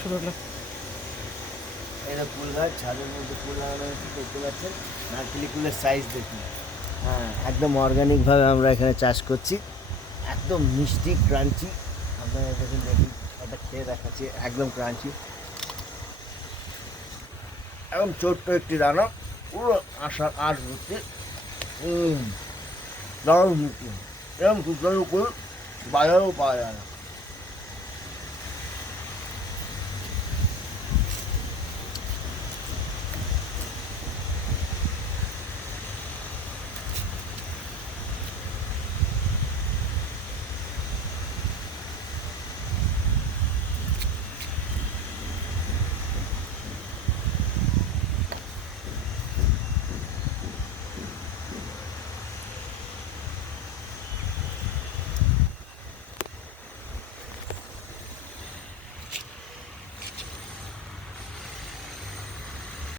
শুরু হলো। এটা ফুল গাছ, ছাদের মধ্যে ফুল লাগানো হয়েছে, দেখতে পাচ্ছেন। নারকেলি ফুলের সাইজ দেখুন। হ্যাঁ, একদম অর্গানিকভাবে আমরা এখানে চাষ করছি, একদম মিষ্টি ক্রাঞ্চি। আপনারা দেখুন, দেখি একটা খেয়ে দেখাচ্ছি, একদম ক্রাঞ্চি, একদম ছোট্ট একটি দানা, পুরো আশার আশ ভর্তি। দারুণ মিষ্টি, এরকম সুস্বাদু ফুল বাজারেও পাওয়া যায় না।